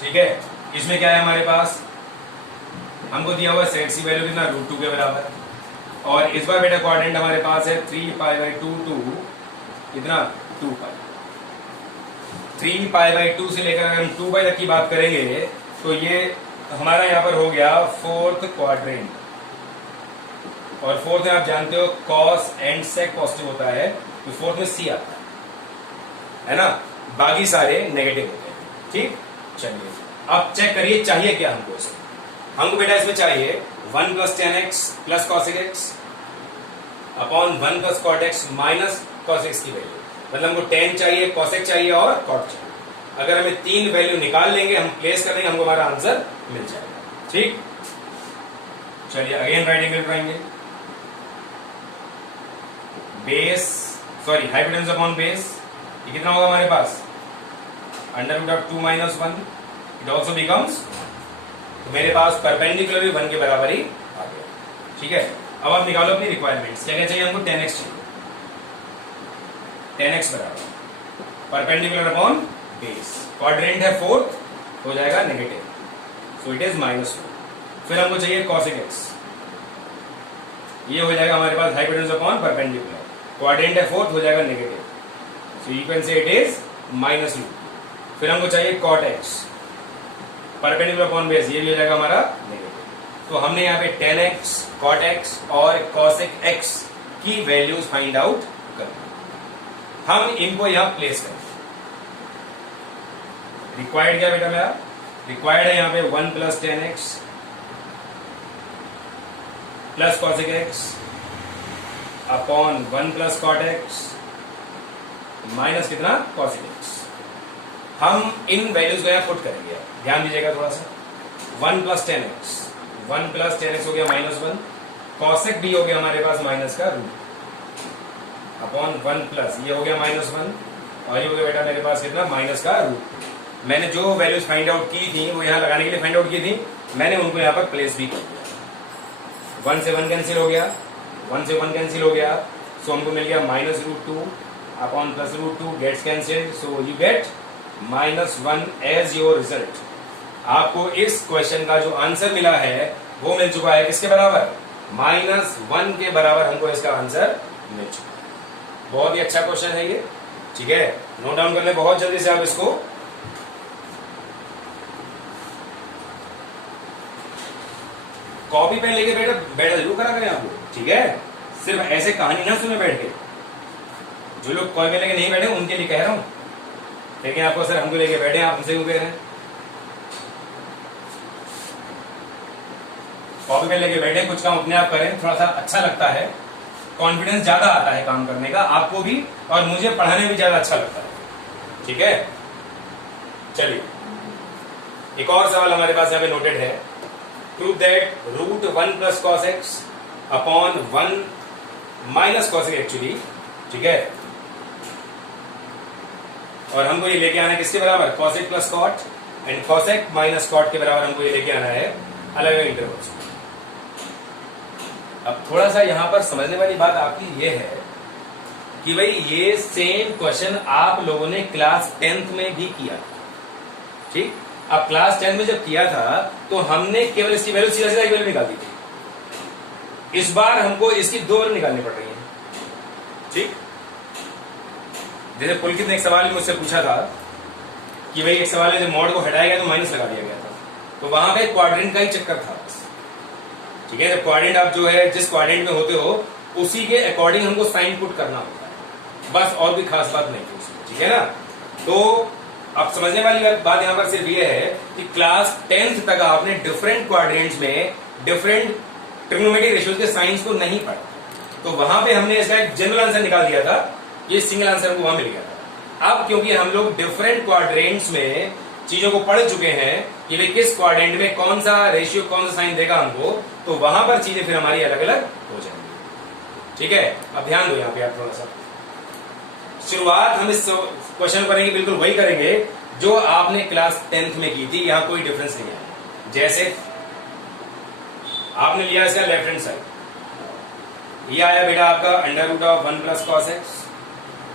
ठीक है, इसमें क्या है हमारे पास, हमको दिया हुआ सेट सी वैल्यू कितना √2 के बराबर, और इस बार बेटा क्वाड्रेंट हमारे पास है 3π/2 टू कितना 2π। 3π/2 से लेकर अगर हम 2π तक की बात करेंगे तो ये हमारा यहाँ पर हो गया फोर्थ क्वाड्रेंट, और फोर्थ में आप जानते हो कॉस एंड सेक पॉजिटिव होता है, तो फोर्थ में सी आता है ना, बाकी सारे नेगेटिव होते हैं। ठीक, चलिए अब चेक करिए चाहिए क्या हमको इसमें। हमको बेटा इसमें चाहिए 1 + tan x + cos x upon 1 + cot x minus cos x की वैल्यू, मतलब हमको tan चाहिए, cos x चाहिए और cot चाहिए। अगर हमें तीन वैल्यू निकाल लेंगे, हम प्लेस कर लेंगे, हमको हमारा आंसर मिल जाएगा। ठीक, चलिए again right angle triangle, base sorry hypotenuse upon base, ये कितना होगा हमारे पास √2 - 1, इट ऑल्सो बिकम्स, तो मेरे पास परपेंडिकुलर भी 1 के बराबर ही आ गया। ठीक है, अब आप निकालो अपनी रिक्वायरमेंट्स, क्या क्या चाहिए हमको, tan x चाहिए, tan x बराबर परपेंडिकुलर अपॉन बेस, क्वाड्रेंट है फोर्थ, हो जाएगा नेगेटिव, सो इट इज -4। फिर हमको चाहिए cos x, ये हो जाएगा हमारे पास हाइपोटेन्यूज अपॉन परपेंडिकुलर, क्वाड्रेंट है फोर्थ, हो जाएगा negative, so you can say it is -2। फिर हमको चाहिए cot x, perpendicular upon base, ये भी हो जाएगा हमारा नेगेटिव। तो हमने यहाँ पे tan x, cot x और cos x की वैल्यूज फाइंड आउट कर, हम इनको यहाँ प्लेस करें। रिक्वायर्ड क्या बेटा मेरा, रिक्वायर्ड है यहाँ पे 1 + tan x + cos x upon 1 + cot x minus कितना cos x। हम इन वैल्यूज को यहाँ पुट करेंगे, ध्यान दीजिएगा थोड़ा सा। 1 + tan x, 1 + tan x हो गया -1, cos x भी हो गया हमारे पास माइनस का रूट अपॉन 1 प्लस ये हो गया -1, और ये हो गया बेटा मेरे पास कितना माइनस का रूट। मैंने जो वैल्यूज फाइंड आउट की थी वो यहाँ लगाने के लिए फाइंड आउट की थी, मैंने उनको यहाँ पर प्लेस भी कर दिया। 1 से 1 कैंसिल हो गया, 1 से 1 कैंसिल हो गया, सो हमको मिल गया -√2 upon +√2 gets cancelled, so you get -1 as your result. आपको इस क्वेश्चन का जो आंसर मिला है वो मिल चुका है किसके बराबर, -1 के बराबर हमको इसका आंसर मिल चुका है। बहुत ही अच्छा क्वेश्चन है ये, ठीक है, नोट डाउन कर ले बहुत जल्दी से आप इसको। कॉपी पेन लेके बैठा जरूर करा करें आपको, ठीक है, सिर्फ ऐसे कहानी ना सुने बैठ के। जो लोग कॉपी पेन लेके नहीं बैठे उनके लिए कह रहा हूं, लेकिन आपको सर हमको लेके बैठे आप हमसे क्यों कह रहे हैं। कॉपी पेन लेके बैठे, कुछ काम अपने आप करें, थोड़ा सा अच्छा लगता है, कॉन्फिडेंस ज्यादा आता है काम करने का, आपको भी और मुझे पढ़ाने में भी ज्यादा अच्छा लगता है। ठीक है, चलिए एक और सवाल हमारे पास यहाँ पे नोटेड है, prove that √1 + cos x upon 1 - cos x actually, ठीक है, और हमको ये लेके आना है किसके बराबर, cos x + cot and cos x - cot के बराबर हमको ये लेके आना है अलग अलग इंटरवल्स। अब थोड़ा सा यहां पर समझने वाली बात आपकी ये है कि भाई ये सेम क्वेश्चन आप लोगों ने क्लास 10th में भी किया, ठीक। अब क्लास 10th में जब किया था तो हमने केवल इसकी वैल्यू सीधा सीधा वैल्यू निकाल दी थी, इस बार हमको इसकी दो वैल्यू निकालनी पड़ रही है, ठीक। जैसे पुलकित ने एक सवाल मुझसे पूछा था कि भाई एक सवाल है जब मॉड को हटाया गया तो माइनस लगा दिया गया था, तो वहां पे क्वाड्रेंट का ही चक्कर था बस, ठीक है। जब क्वाड्रेंट आप जो है जिस क्वाड्रेंट में होते हो उसी के अकॉर्डिंग हमको साइन पुट करना होता है, बस और भी खास बात नहीं थी उसमें, ठीक है ना। तो अब समझने वाली बात यहां पर सिर्फ ये है कि क्लास 10th तक आपने डिफरेंट क्वाड्रेंट्स में डिफरेंट ट्रिग्नोमेट्रिक रेशियोज के साइंस को नहीं पढ़ा, तो वहां पे हमने इसका एक जनरल आंसर निकाल दिया था, ये सिंगल आंसर हमको वहां मिल गया था। अब क्योंकि हम लोग डिफरेंट क्वाड्रेंट्स में चीजों को पढ़ चुके हैं कि भाई किस क्वाड्रेंट में कौन सा रेशियो कौन सा साइन देगा हमको, तो वहां पर चीजें फिर हमारी अलग अलग हो जाएंगी, ठीक है। अब ध्यान दो यहाँ पे आप थोड़ा सा, शुरुआत हम इस क्वेश्चन करेंगे बिल्कुल वही करेंगे जो आपने क्लास 10th में की थी, यहां कोई डिफरेंस नहीं है। जैसे आपने लिया इसका लेफ्ट हैंड साइड, ये आया बेटा आपका √1 + cos x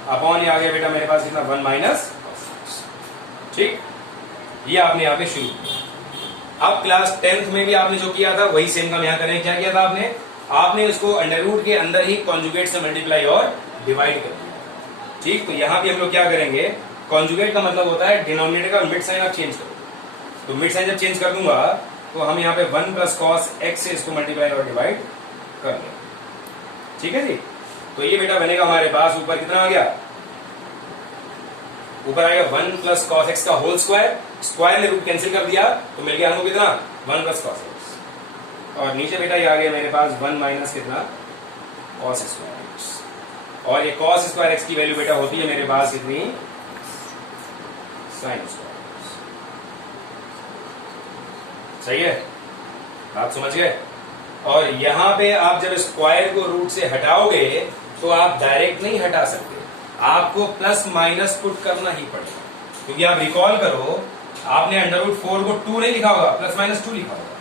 अपॉन ये आ गया बेटा मेरे पास कितना 1 - cos x, ठीक। ये आपने यहाँ पे शुरू किया। अब क्लास 10th में भी आपने जो किया था वही सेम काम यहाँ करें। क्या किया था आपने उसको अंडर रूट के अंदर ही कॉन्जुगेट से मल्टीप्लाई और डिवाइड कर दिया। ठीक, तो यहाँ भी हम लोग क्या करेंगे, कॉन्जुगेट का मतलब होता है डिनोमिनेटर का मिड साइन आप चेंज करो। तो मिड साइन जब चेंज कर दूंगा तो हम यहाँ पे 1 प्लस कॉस एक्स से इसको मल्टीप्लाई और डिवाइड कर लेंगे। ठीक है जी। तो ये बेटा बनेगा हमारे पास ऊपर कितना आ गया, ऊपर आएगा 1 प्लस कॉस एक्स का होल स्क्वायर, स्क्वायर में रूट कैंसिल कर दिया तो मिल गया हमको कितना 1 प्लस कॉस एक्स, और नीचे बेटा ये आ गया मेरे पास 1 माइनस कितना कॉस स्क्वायर एक्स, और ये कॉस स्क्वायर एक्स की वैल्यू बेटा होती है मेरे पास कितनी साइन स्क्वायर। सही है, बात समझ गए। और यहां पे आप जब स्क्वायर को रूट से हटाओगे तो आप डायरेक्ट नहीं हटा सकते, आपको प्लस माइनस पुट करना ही पड़ेगा, क्योंकि आप रिकॉल करो आपने अंडर रूट 4 को 2 नहीं लिखा होगा, प्लस माइनस 2 लिखा होगा।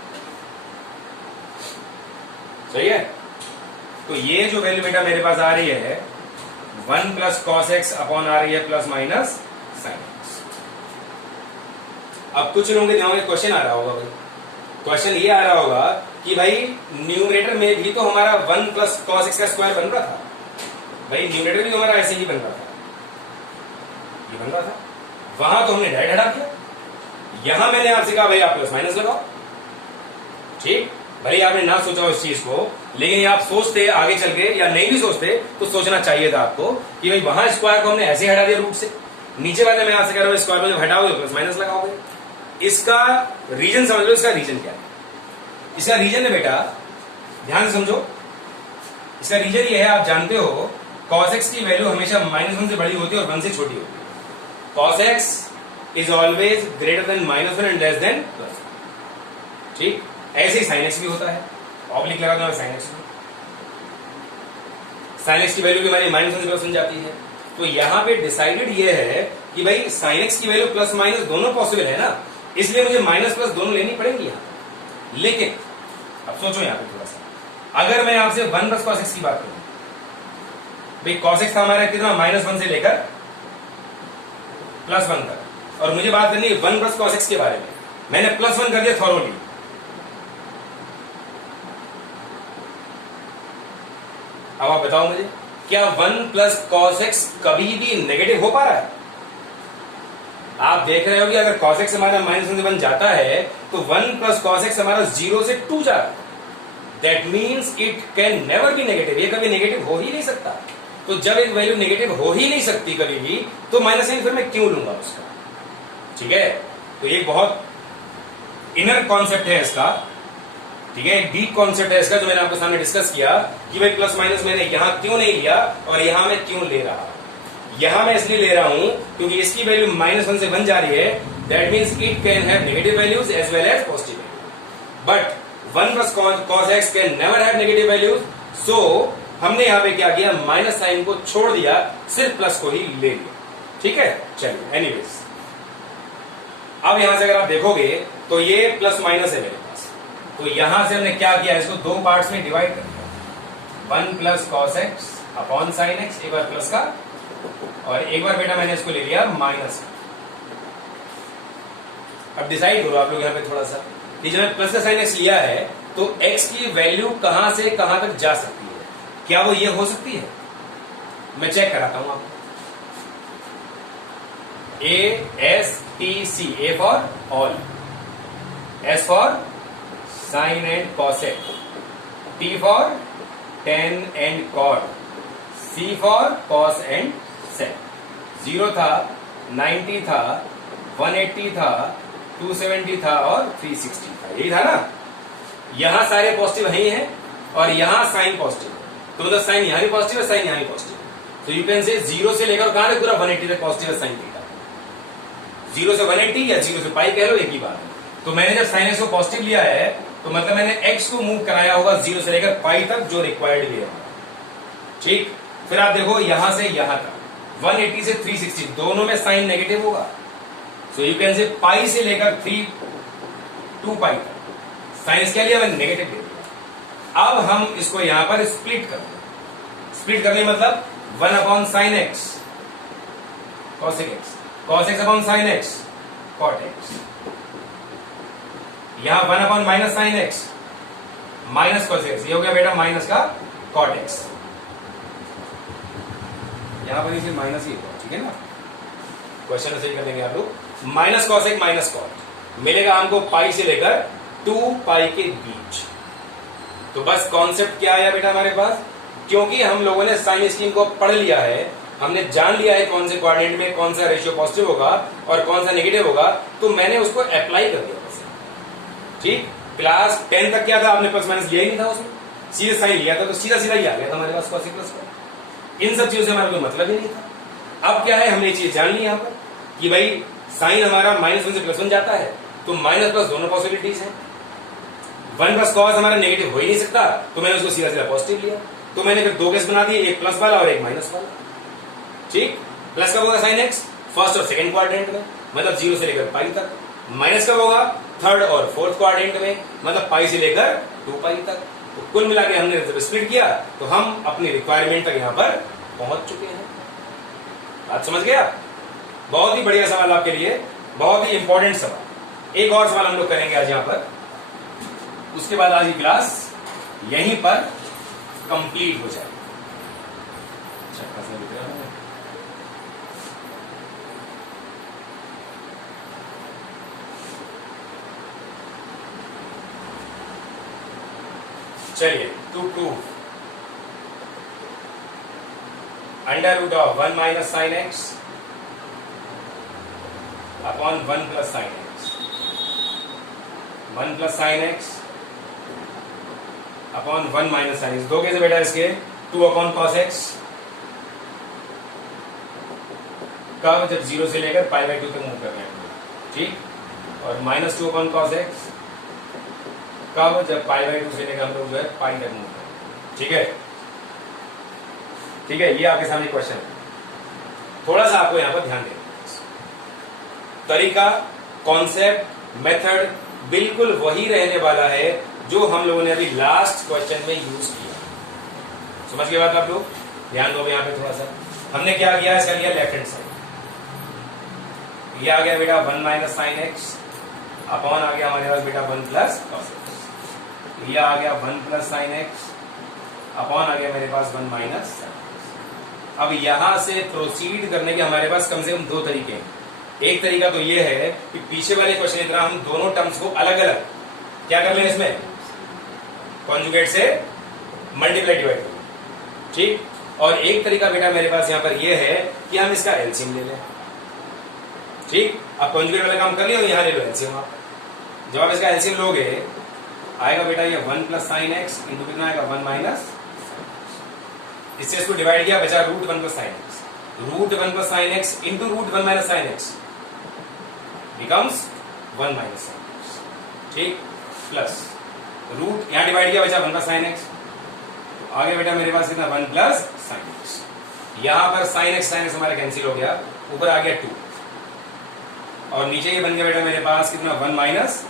सही है। तो ये जो वैल्यू बेटा मेरे पास आ रही है 1 प्लस कॉस एक्स अपॉन आ रही है प्लस माइनस साइन एक्स। अब कुछ लोगों के दिमाग में क्वेश्चन आ रहा होगा, भाई क्वेश्चन ये आ रहा होगा कि भाई न्यूमरेटर में भी तो हमारा 1 प्लस कॉस एक्स का स्क्वायर बन रहा था, भाई न्यूमरेटर भी हमारा ऐसे ही बन रहा था, ये बन रहा था, वहां तो हमने डायरेक्ट हटा दिया। यहां मैंने आपसे कहा भाई आप प्लस माइनस लगाओ। ठीक, भले आपने ना सोचा इस चीज को, लेकिन आप सोचते आगे चल के, या नहीं भी सोचते तो सोचना चाहिए था आपको कि भाई वहां स्क्वायर को हमने ऐसे हटा दिया रूट से, नीचे वाले मैं आपसे कह रहा हूं स्क्वायर को जब हटाओगे प्लस माइनस लगाओगे। इसका रीजन समझ लो, इसका रीजन क्या है। इसका रीजन है बेटा, ध्यान से समझो, इसका रीजन ये है, आप जानते हो cos x की वैल्यू हमेशा -1 से बड़ी होती है और 1 से छोटी होती है। cos x is always greater than -1 and less than +1। ठीक, ऐसे ही sin x भी होता है, ऑब्लिक लगा दो sin x, sin x की वैल्यू भी हमारी -1 से +1 जाती है। तो यहां पे डिसाइडेड ये है कि भाई sin x की वैल्यू प्लस माइनस दोनों पॉसिबल है ना, इसलिए मुझे माइनस प्लस दोनों लेनी पड़ेंगी यहां। लेकिन अब सोचो यहां पे थोड़ा सा, अगर मैं आपसे 1 प्लस कॉस एक्स की बात करूं, भाई कॉस एक्स था हमारा कितना -1 से लेकर +1 तक, और मुझे बात करनी है 1 प्लस कॉस एक्स के बारे में, मैंने +1 कर दिया थॉरोली। अब आप बताओ मुझे, क्या 1 प्लस कॉस एक्स कभी भी नेगेटिव हो पा रहा है? आप देख रहे हो कि अगर cos x हमारा -1 से 1 जाता है तो 1 प्लस cos x हमारा 0 से 2 जाता है। That means it can never be negative, ये कभी नेगेटिव हो ही नहीं सकता। तो जब एक वैल्यू नेगेटिव हो ही नहीं सकती कभी भी, तो माइनस साइन फिर मैं क्यों लूंगा उसका? ठीक है, तो ये बहुत इनर कॉन्सेप्ट है इसका। ठीक है, एक डीप कॉन्सेप्ट है इसका, जो मैंने आपके सामने डिस्कस किया कि भाई प्लस माइनस मैंने यहां क्यों नहीं लिया और यहां मैं क्यों ले रहा हूं। यहां मैं इसलिए ले रहा हूं क्योंकि इसकी वैल्यू -1 से 1 जा रही है, that means it can have negative values as well as positive values, but 1 plus cos x can never have negative values. So हमने यहां पे क्या किया, माइनस साइन को छोड़ दिया, सिर्फ प्लस को ही ले लिया। ठीक है, चलिए एनीवेज, अब यहां से अगर आप देखोगे तो ये प्लस माइनस है मेरे पास, तो यहां से हमने क्या किया, इसको 2 पार्ट्स में डिवाइड कर दिया, 1 plus cos x upon sine x, एक बार प्लस का और एक बार बेटा मैंने इसको ले लिया माइनस। अब डिसाइड करो आप लोग यहां पे थोड़ा सा कि जब मैंने प्लस का साइन एक्स लिया है तो x की वैल्यू कहां से कहां तक जा सकती है, क्या वो ये हो सकती है? मैं चेक कराता हूं आपको। ASTC, A for all, S for sine and cosec, T for tan and cot, C for cos and sec. 0 था, 90 था, 180 था, 270 था और 360 था, यही था ना। यहां सारे पॉजिटिव ही हैं और यहां साइन पॉजिटिव है, तो मतलब साइन यहां भी पॉजिटिव है, साइन यहां भी पॉजिटिव है। तो यू कैन से 0 से लेकर कहां तक पूरा 180 तक पॉजिटिव है साइन थीटा। 0 से 180 या 0 से पाई कह लो, एक ही बात है। तो मैंने जब साइन एक्स को पॉजिटिव लिया है तो मतलब मैंने एक्स को मूव कराया होगा 0 से लेकर पाई तक, जो रिक्वायर्ड भी है। ठीक, फिर आप देखो यहां से यहां तक 180 से 360 दोनों में साइन नेगेटिव होगा, सो यू कैन से पाई से लेकर 2 पाई तक साइंस क्या लिया मैंने, नेगेटिव ले लिया। अब हम इसको यहां पर स्प्लिट कर दें। स्प्लिट करने मतलब 1 upon sine x cosec x, cos x upon sine x cot x, यहां 1 upon minus sine x minus cos x, ये हो गया बेटा माइनस का कॉट एक्स। यहां पर इसे माइनस ही होगा, ठीक है ना। क्वेश्चन सही कर देंगे आप लोग। Minus cos x minus cot मिलेगा हमको पाई से लेकर 2 पाई के बीच। तो बस कॉन्सेप्ट क्या आया बेटा हमारे पास, क्योंकि हम लोगों ने साइन स्कीम को पढ़ लिया है, हमने जान लिया है कौन से क्वाड्रेंट में कौन सा रेशियो पॉजिटिव होगा और कौन सा नेगेटिव होगा, तो मैंने उसको अप्लाई कर दिया बस। ठीक, क्लास 10 तक क्या था, आपने प्लस माइनस लिया ही नहीं था, उसमें सीधे साइन लिया था तो सीधा सीधा ही आ गया था हमारे पास cos प्लस का। इन सब चीजों से हमारा कोई मतलब ही नहीं था। अब क्या है, हमने ये चीज जान ली यहाँ पर कि भाई साइन हमारा -1 से +1 जाता है, तो माइनस प्लस दोनों पॉसिबिलिटीज है। 1 प्लस कॉस हमारा नेगेटिव हो ही नहीं सकता, तो मैंने उसको सीधा सीधा पॉजिटिव लिया। तो मैंने फिर 2 केस बना दिए, एक प्लस वाला और एक माइनस वाला। ठीक, प्लस कब होगा साइन एक्स, फर्स्ट और सेकंड क्वाड्रेंट में, मतलब 0 से लेकर पाई तक। माइनस कब होगा, थर्ड और फोर्थ क्वाड्रेंट में, मतलब पाई से लेकर 2 पाई तक। तो कुल मिला के हमने जब स्प्लिट किया तो हम अपनी रिक्वायरमेंट तक यहां पर पहुंच चुके हैं। बात समझ गया। बहुत ही बढ़िया सवाल आपके लिए, बहुत ही इंपॉर्टेंट सवाल। एक और सवाल हम लोग करेंगे आज यहां पर, उसके बाद आज की क्लास यहीं पर कंप्लीट हो जाएगी। चलिए, to prove under root of 1 minus sine x upon 1 plus sine x, 1 plus sine x upon 1 minus sine x. दो कैसे बेटा इसके, 2 अपॉन कॉस एक्स, कब, जब 0 से लेकर π/2 तक मूव कर रहे हैं। ठीक, और -2 अपॉन कॉस एक्स कब, जब π/2 से लेकर हम लोग जो है पाई तक मूव करें। ठीक है, ठीक है, ये आपके सामने क्वेश्चन है। थोड़ा सा आपको यहां पर ध्यान देना, तरीका, कॉन्सेप्ट, मेथड बिल्कुल वही रहने वाला है जो हम लोगों ने अभी लास्ट क्वेश्चन में यूज किया। समझ गए बात आप लोग। ध्यान दो यहां पे थोड़ा सा। हमने क्या किया, इसका लिया लेफ्ट हैंड साइड, ये आ गया बेटा 1 माइनस साइन एक्स अपॉन आ गया हमारे पास बेटा 1 प्लस कॉस एक्स, ये आ गया 1 प्लस साइन एक्स अपॉन आ गया मेरे पास 1 माइनस साइन एक्स। अब यहां से प्रोसीड करने के हमारे पास कम से कम 2 तरीके हैं। एक तरीका तो ये है कि पीछे वाले क्वेश्चन की तरह हम दोनों टर्म्स को अलग अलग क्या कर लें, इसमें कॉन्जुगेट से मल्टीप्लाई डिवाइड कर। ठीक, और एक तरीका बेटा मेरे पास यहां पर ये है कि हम इसका एलसीएम ले लें। ठीक, अब कॉन्जुगेट वाला काम कर लिया, यहां ले लो एलसीएम आप। जब आप इसका एलसीएम लोगे आएगा बेटा ये 1 प्लस साइन एक्स इंटू कितना आएगा 1 माइनस, इससे इसको डिवाइड किया, बचा root 1 plus sine x, root 1 plus sine x into root 1 minus sine x becomes 1 minus sine x. ठीक, प्लस रूट यहां डिवाइड किया, बचा 1 प्लस साइन एक्स, आ गया बेटा मेरे पास कितना 1 प्लस साइन एक्स। यहां पर साइन एक्स हमारा कैंसिल हो गया, ऊपर आ गया 2 और नीचे ये बन गया बेटा मेरे पास कितना 1 माइनस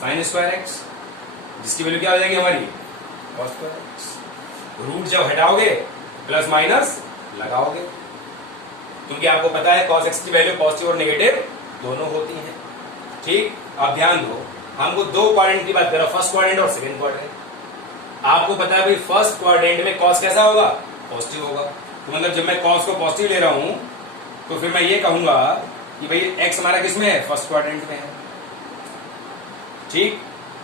साइन स्क्वायर एक्स, जिसकी वैल्यू क्या हो जाएगी हमारी कॉस स्क्वायर एक्स। रूट जब हटाओगे प्लस माइनस लगाओगे, क्योंकि आपको पता है कॉस एक्स की वैल्यू पॉजिटिव और नेगेटिव दोनों होती है। ठीक, अब ध्यान दो, हमको 2 क्वाड्रेंट की बात कर रहा हूं, फर्स्ट क्वाड्रेंट और सेकंड क्वाड्रेंट। आपको पता है भाई फर्स्ट क्वाड्रेंट में कॉस कैसा होगा, पॉजिटिव होगा। तो मतलब जब मैं कॉस को पॉजिटिव ले रहा हूं तो फिर मैं ये कहूंगा कि भाई एक्स हमारा किसमें है, फर्स्ट क्वाड्रेंट में है। ठीक,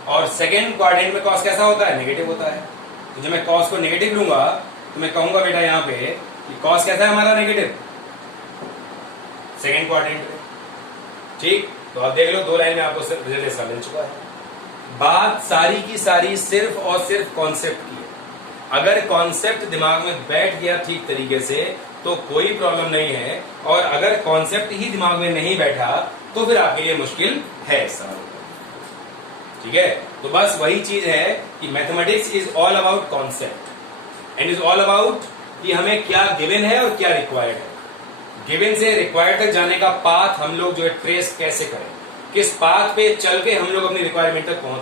और सेकेंड क्वाड्रेंट में कॉस कैसा होता है, नेगेटिव होता है। तो जब मैं कॉस को नेगेटिव लूंगा तो मैं कहूंगा बेटा यहां पे कि कॉस कैसा है हमारा, नेगेटिव, सेकेंड क्वाड्रेंट में। ठीक, तो आप देख लो 2 लाइन में आपको रिजल्ट इसका मिल चुका है। बात सारी की सारी सिर्फ और सिर्फ कॉन्सेप्ट की है। अगर कॉन्सेप्ट दिमाग में बैठ गया ठीक तरीके से तो कोई प्रॉब्लम नहीं है, और अगर कॉन्सेप्ट ही दिमाग में नहीं बैठा तो फिर आपके लिए मुश्किल है सवाल। ठीक है, तो बस वही चीज है कि mathematics is all about concept and is all about कि हमें क्या गिवन है और क्या रिक्वायर्ड है। गिवन से रिक्वायर्ड तक जाने का पाथ हम लोग जो है ट्रेस कैसे करें, किस पाथ पे चल के हम लोग अपनी रिक्वायरमेंट तक पहुंच